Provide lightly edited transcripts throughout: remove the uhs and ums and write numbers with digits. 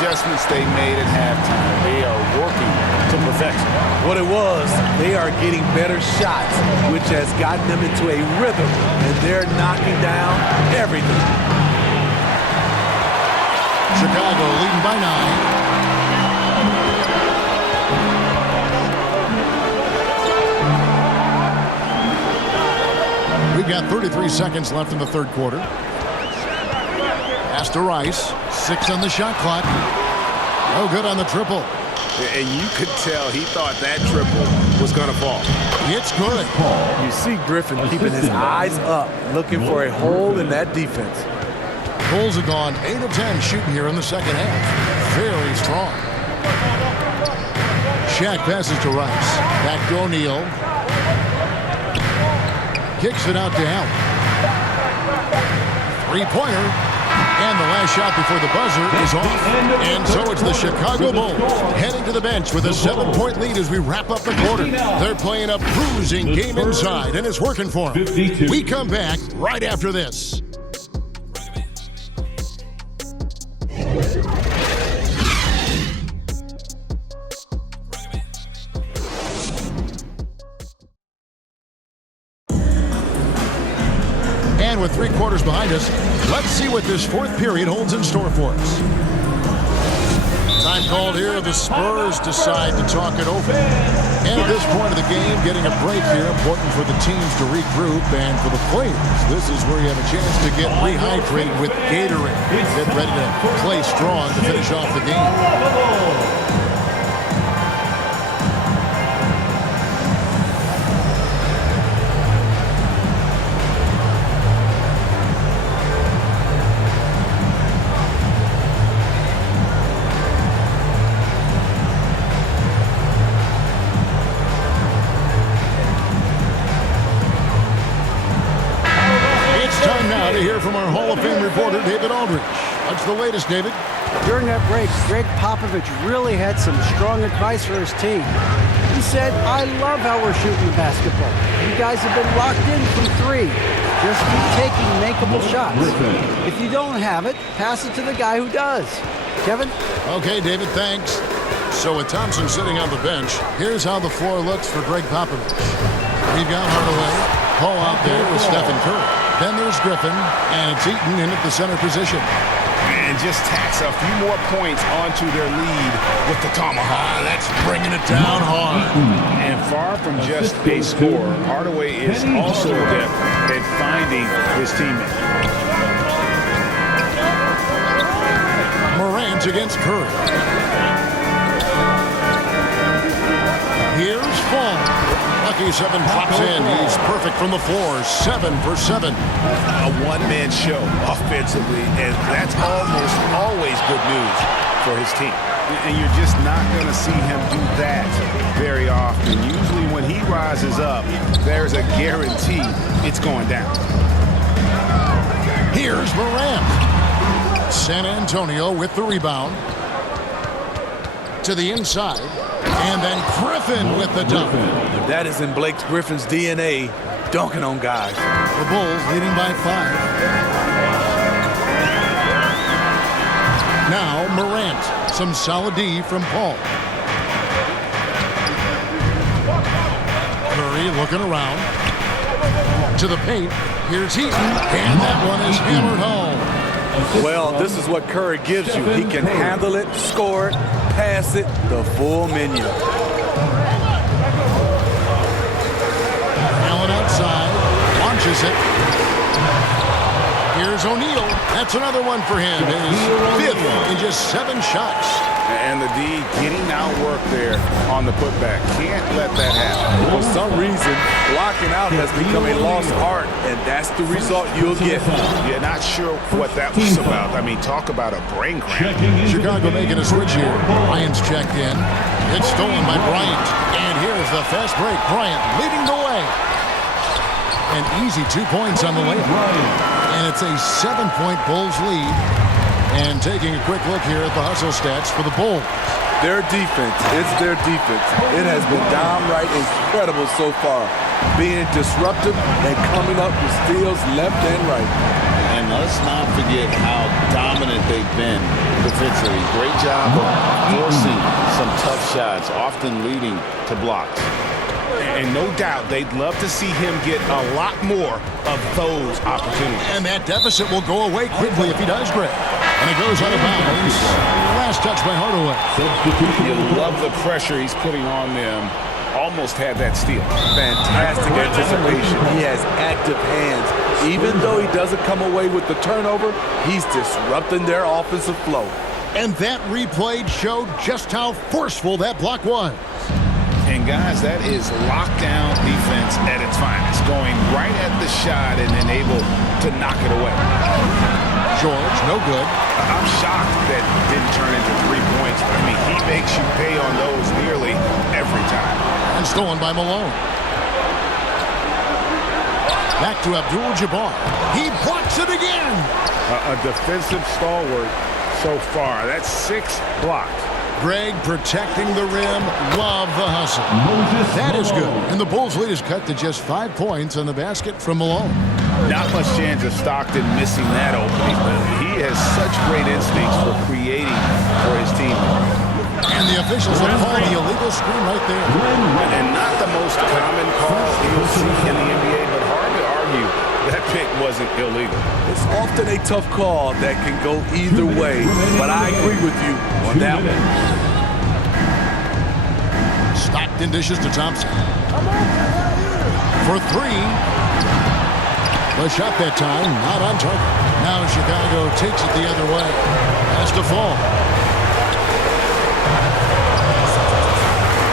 adjustments they made at halftime. They are working to perfection. What it was, they are getting better shots, which has gotten them into a rhythm, and they're knocking down everything. Chicago leading by 9. We've got 33 seconds left in the third quarter. Pass to Rice. 6 on the shot clock. No good on the triple. And you could tell he thought that triple was going to fall. It's good. You see Griffin keeping his eyes up, looking for a hole in that defense. Bulls have gone 8 of 10 shooting here in the second half. Very strong. Shaq passes to Rice. Back to O'Neal. Kicks it out to Allen. Three-pointer. And the last shot before the buzzer is off. And so it's the Chicago Bulls heading to the bench with a 7-point lead as we wrap up the quarter. They're playing a bruising game inside, and it's working for them. We come back right after this. And with 3 quarters behind us, let's see what this fourth period holds in store for us. Time called here. The Spurs decide to talk it over. And at this point of the game, getting a break here, important for the teams to regroup and for the players. This is where you have a chance to get rehydrated with Gatorade. Get ready to play strong to finish off the game. From our Hall of Fame reporter, David Aldridge. What's the latest, David? During that break, Greg Popovich really had some strong advice for his team. He said, I love how we're shooting the basketball. You guys have been locked in from 3. Just keep taking makeable shots. If you don't have it, pass it to the guy who does. Kevin? Okay, David, thanks. So with Thompson sitting on the bench, here's how the floor looks for Greg Popovich. We've got Hardaway, Paul out there with Stephen Curry. Then there's Griffin, and it's Eaton in at the center position. And just tacks a few more points onto their lead with the tomahawk. That's bringing it down hard. And far from just a scorer, Hardaway is also adept at finding his teammate. Morant against Curry. Here's Fall. Lucky 7 drops in. He's perfect from the floor. 7 for 7. A one-man show offensively, and that's almost always good news for his team. And you're just not going to see him do that very often. Usually when he rises up, there's a guarantee it's going down. Here's Morant. San Antonio with the rebound. To the inside. And then Griffin with the dunk. That is in Blake Griffin's DNA, dunking on guys. The Bulls leading by 5. Now Morant. Some solid D from Paul. Curry looking around. To the paint. Here's Heaton. And that one is hammered home. Well, this is what Curry gives you. He can handle it, score it, pass it, the full menu. Allen outside, launches it. Here's O'Neal. That's another one for him. His 5th in just 7 shots. And the D getting outworked there on the putback. Can't let that happen. For some reason, blocking out has become a lost art, and that's the result you'll get. You're not sure what that was about. I mean, talk about a brain cramp. Chicago making a switch here. Bryant's checked in. It's stolen by Bryant. And here's the fast break. Bryant leading the way. An easy 2 points on the layup. And it's a 7-point Bulls lead. And taking a quick look here at the hustle stats for the Bulls. Their defense, it's their defense. It has been downright incredible so far, being disruptive and coming up with steals left and right. And let's not forget how dominant they've been defensively. Great job of forcing some tough shots, often leading to blocks. And no doubt they'd love to see him get a lot more of those opportunities. And that deficit will go away quickly if he does, Greg. And it goes out of bounds. Last touch by Hardaway. You love the pressure he's putting on them. Almost had that steal. Fantastic anticipation. He has active hands. Even though he doesn't come away with the turnover, he's disrupting their offensive flow. And that replay showed just how forceful that block was. And guys, that is lockdown defense at its finest. Going right at the shot and then able to knock it away. George, no good. I'm shocked that it didn't turn into 3 points. I mean, he makes you pay on those nearly every time. And stolen by Malone. Back to Abdul-Jabbar. He blocks it again. A defensive stalwart so far. That's 6 blocks. Greg protecting the rim. Love the hustle. That is good. And the Bulls lead is cut to just 5 points on the basket from Malone. Not much chance of Stockton missing that opening, but he has such great instincts for creating for his team. And the officials have called the illegal screen right there. And not the most common call you'll see in the NBA, but hard to argue that pick wasn't illegal. It's often a tough call that can go either way, but I agree with you on that one. Stockton dishes to Thompson. For 3. The shot that time, not on target. Now Chicago takes it the other way. Has to fall.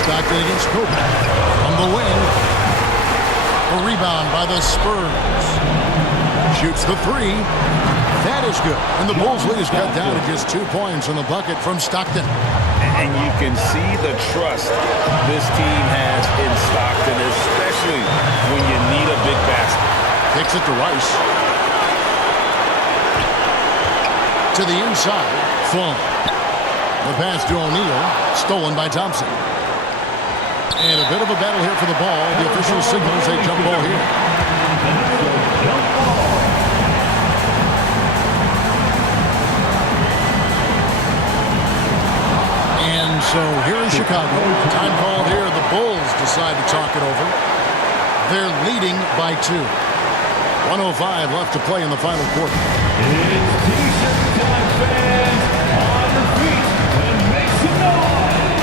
Stockton against Kobe. On the wing. A rebound by the Spurs. Shoots the 3. That is good. And the Bulls lead is cut down to just 2 points on the bucket from Stockton. And you can see the trust this team has in Stockton, especially when you need a big basket. Kicks it to Rice. To the inside. Fung. The pass to O'Neal. Stolen by Thompson. And a bit of a battle here for the ball. The official signals a jump ball here. And so here in Chicago, time called here. The Bulls decide to talk it over. They're leading by 2. 1:05 left to play in the final quarter. It's T-shirt time, fans. On your feet and make some noise.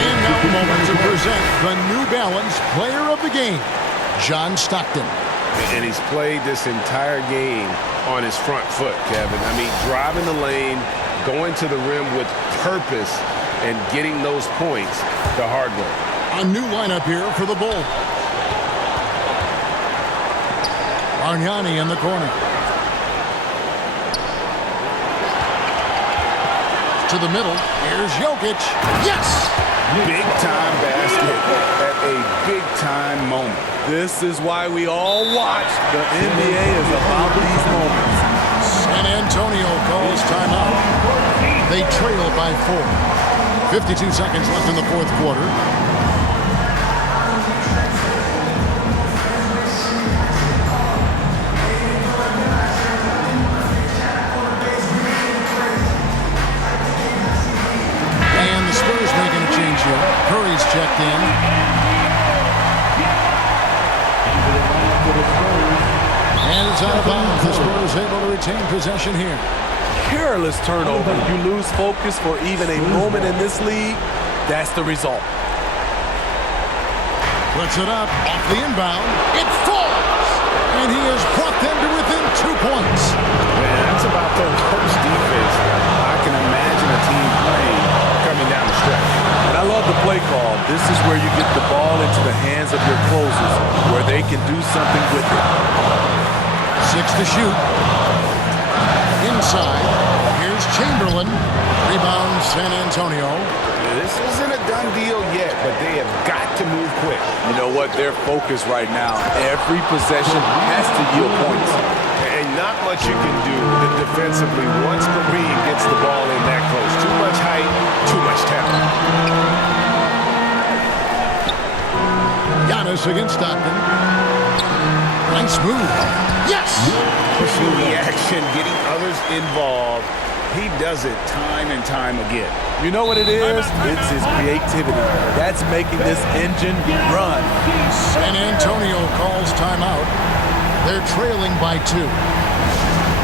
And now a moment to present the New Balance Player of the Game, John Stockton. And he's played this entire game on his front foot, Kevin. I mean, driving the lane, going to the rim with purpose, and getting those points the hard way. A new lineup here for the Bulls. Argnani in the corner. To the middle. Here's Jokic. Yes! Big-time basket at a big-time moment. This is why we all watch. The NBA is about these moments. San Antonio calls timeout. They trail by 4. 52 seconds left in the fourth quarter. And the Spurs making a change here. Curry's checked in. And it's out of bounds. The Spurs able to retain possession here. Careless turnover. You lose focus for even a moment in this league. That's the result. Puts it up off the inbound. It falls. And he has brought them to within 2 points. Man, that's about the worst defense I can imagine a team playing coming down the stretch. And I love the play call. This is where you get the ball into the hands of your closers, where they can do something with it. 6 to shoot. Inside. Here's Chamberlain. Rebound San Antonio. This isn't a done deal yet, but they have got to move quick. You know what? They're focused right now. Every possession has to yield points. And not much you can do defensively once Kareem gets the ball in that close. Too much height, too much talent. Giannis against Stockton. Nice move. Yes! Pushing the action, getting others involved. He does it time and time again. You know what it is? It's his creativity. That's making this engine run. San Antonio calls timeout. They're trailing by 2.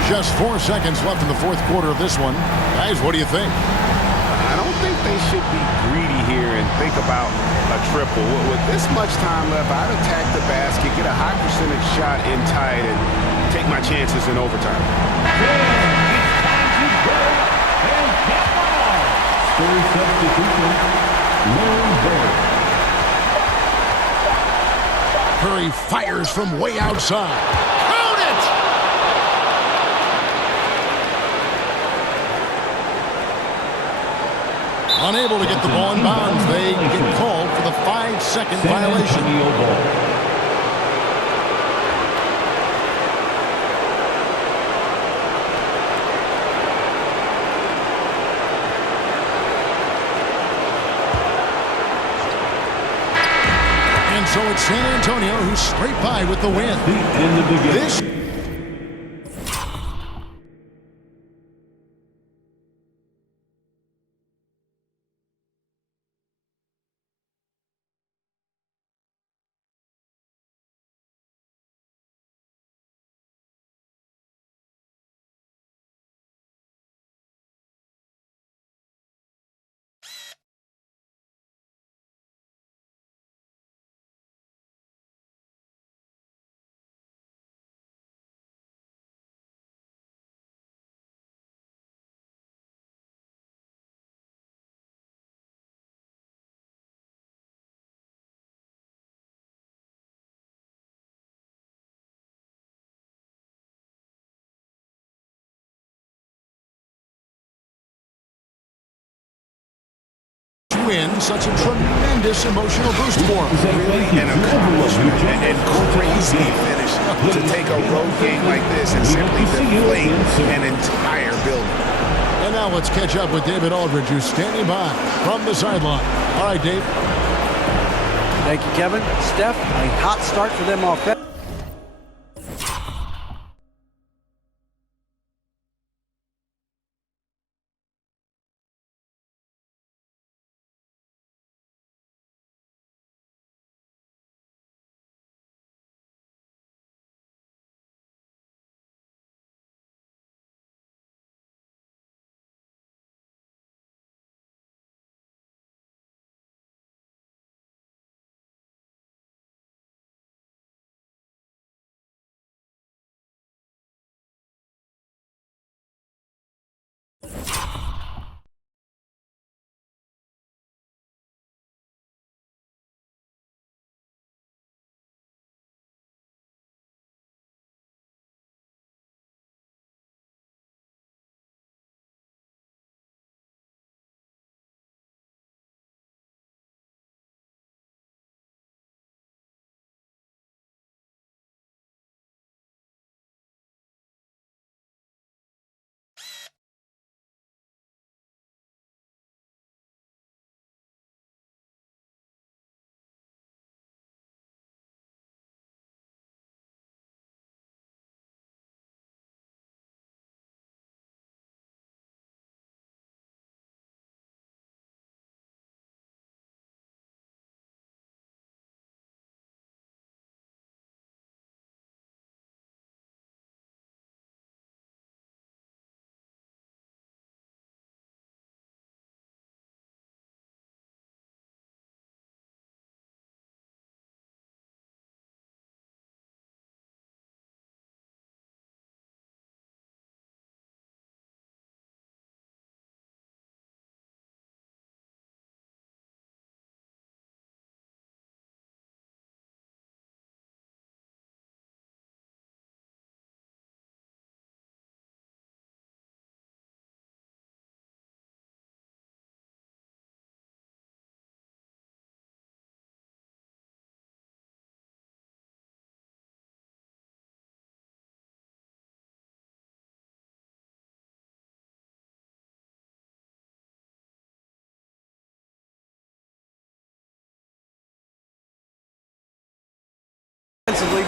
Just 4 seconds left in the fourth quarter of this one. Guys, what do you think? I don't think they should be greedy here and think about a triple. With this much time left, I'd attack the basket, get a high percentage shot in tight, and take my chances in overtime. Spurs substitution, Larry Bird. Curry fires from way outside. Count it! Unable to get the ball in bounds. They get called for the 5-second violation. And so it's San Antonio who's straight by with the win. The end of the game. This win, such a tremendous emotional boost for him. Really an accomplishment and crazy finish to take a road game like this and simply deflate an entire building. And now let's catch up with David Aldridge, who's standing by from the sideline. All right, Dave. Thank you, Kevin. Steph, a hot start for them offensively.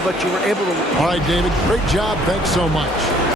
but you were able to. All right, David, great job. Thanks so much.